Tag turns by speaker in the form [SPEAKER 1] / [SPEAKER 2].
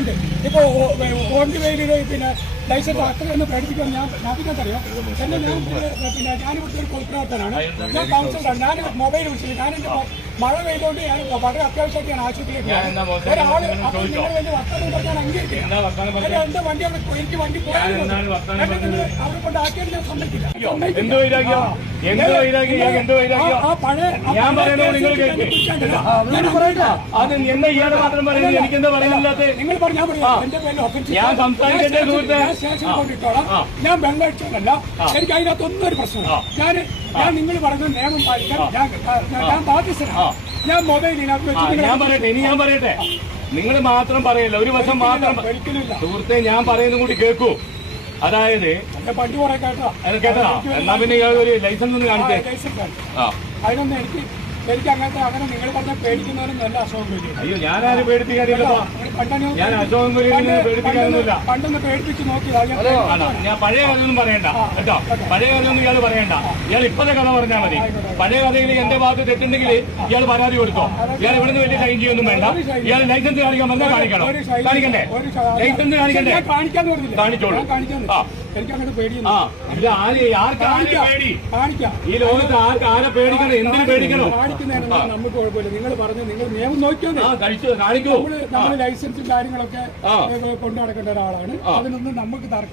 [SPEAKER 1] ഉണ്ട് ഇപ്പോൾ ഹോം വെയിലിൽ പിന്നെ ലൈസൻസ് അത്രയൊന്നും പേടിപ്പിക്കാൻ ഞാൻ അറിയാം? എന്നെ ഞാൻ പിന്നെ ഞാനിവിടുത്തെ ഒരു കൊൽപ്രവർത്തനാണ് ഞാൻ കൗൺസിലറാണ്. ഞാൻ മൊബൈൽ വിളിച്ചില്ല മൊ- മഴ പെയ്തോണ്ട് ഞാൻ വളരെ അത്യാവശ്യമായിട്ട് ഞാൻ ആശുപത്രിയിലേക്ക്
[SPEAKER 2] ഒരാൾ
[SPEAKER 1] അപ്പോൾ? നിങ്ങൾ വലിയ വർത്തമാനം പറഞ്ഞാൽ
[SPEAKER 2] എന്താ
[SPEAKER 1] എന്റെ വണ്ടി അവിടെ എനിക്ക് വണ്ടി
[SPEAKER 2] ഞാൻ എന്താണ് വർത്താനം
[SPEAKER 1] പോയി അവിടെ കൊണ്ട് ആക്കിയത് ഞാൻ സമ്മതിക്കില്ല. സമ്മതിക്കില്ല.
[SPEAKER 2] എന്ത് വൈരാഗ്യം? എന്ത് വൈരാഗ്യം? ഇയാൾക്ക് എന്ത് വൈരാഗ്യം?
[SPEAKER 1] ആ- പഴയ
[SPEAKER 2] ഞാൻ പറയുന്നത് നിങ്ങൾ
[SPEAKER 1] കേസിൽ
[SPEAKER 2] കേൾക്ക്.
[SPEAKER 1] ഞാൻ ഞാൻ പറയട്ടെ.
[SPEAKER 2] അത് എന്നെ ഇയാളെ മാത്രം പറയുന്നത് എനിക്കെന്താ പറയുന്നില്ലാത്ത
[SPEAKER 1] നിങ്ങൾ പറഞ്ഞാൽ എന്റെ പേരിൽ
[SPEAKER 2] ഞാൻ. സംസാരിക്കട്ടെ
[SPEAKER 1] ഞാൻ സ്റ്റേഷനിൽ കൊണ്ടിട്ടോളാം. അടിച്ചതല്ല എനിക്ക് അതിനകത്തൊന്നും ഒരു പ്രശ്നമില്ല ഞാൻ ഞാൻ നിങ്ങൾ പറഞ്ഞ നിയമം പാലിക്കാൻ ഞാൻ ഞാൻ- ഞാൻ ബാധ്യസ്ഥനാണ്. ഞാൻ മൊബൈൽ
[SPEAKER 2] ഞാൻ പറയട്ടെ ഇനി ഞാൻ പറയട്ടെ. നിങ്ങൾ മാത്രം പറയല്ല ഒരു വശം മാത്രം സുഹൃത്തെ ഞാൻ പറയുന്നത് കൂടി കേൾക്കൂ. അതായത്
[SPEAKER 1] കേട്ടോ.
[SPEAKER 2] എന്നാ പിന്നെ ഒരു ലൈസൻസ് ഒന്ന് കാണിച്ചേ. ആ
[SPEAKER 1] അതിനൊന്നും എനിക്ക് എനിക്ക് അങ്ങനത്തെ അങ്ങനെ നിങ്ങൾ പറഞ്ഞ പേടിക്കുന്നവരും നല്ല അസുഖം
[SPEAKER 2] അയ്യോ ഞാനാരും പേടിപ്പിക്കാനില്ലപ്പാ
[SPEAKER 1] പണ്ടൊന്നും
[SPEAKER 2] ഞാൻ അശോകൻ കുര്യനെ പേടിപ്പിക്കാനൊന്നുമില്ല.
[SPEAKER 1] പണ്ടൊന്ന് പേടിപ്പിച്ച് നോക്കിയതാണ് ഞാൻ
[SPEAKER 2] പഴയ കഥയൊന്നും പറയണ്ട. കേട്ടോ പഴയ കഥയൊന്നും ഇയാൾ പറയണ്ട. ഇയാൾ ഇപ്പോഴത്തെ കഥ പറഞ്ഞാൽ മതി. പഴയ കഥയിൽ എന്റെ ഭാഗത്ത് തെറ്റുണ്ടെങ്കിൽ ഇയാൾ പരാതി കൊടുത്തോ? ഇയാൾ ഇവിടെ നിന്ന് വലിയ സൈൻ ചെയ്യൊന്നും വേണ്ട. ഇയാൾ ലൈസൻസ് കാണിക്കാൻ വന്നാൽ കാണിക്കണം. കാണിക്കണ്ടേ? ലൈസൻസ് കാണിക്കണ്ടേ? കാണിച്ചോളൂ. ആ.
[SPEAKER 1] എനിക്ക് അങ്ങോട്ട്
[SPEAKER 2] ആ
[SPEAKER 1] പേടിയൊന്നും
[SPEAKER 2] ഇത് ആര് ആർക്ക് ആരെ
[SPEAKER 1] കാണിക്കാം.
[SPEAKER 2] പേടി? ഈ ലോകത്ത് ആർക്ക് ആരെ പേടിക്കണം? എന്തിനു പേടിക്കണം?
[SPEAKER 1] കാണിക്കുന്നതിനൊന്നും നമുക്ക് കുഴപ്പമില്ല. നിങ്ങൾ പറഞ്ഞു നിങ്ങൾ നിയമം
[SPEAKER 2] നോക്കിയോ കാണിക്കൂ.
[SPEAKER 1] നമ്മൾ ലൈസൻസും കാര്യങ്ങളൊക്കെ. കൊണ്ടു നടക്കേണ്ട ഒരാളാണ് അതിനൊന്നും നമുക്ക് തർക്കം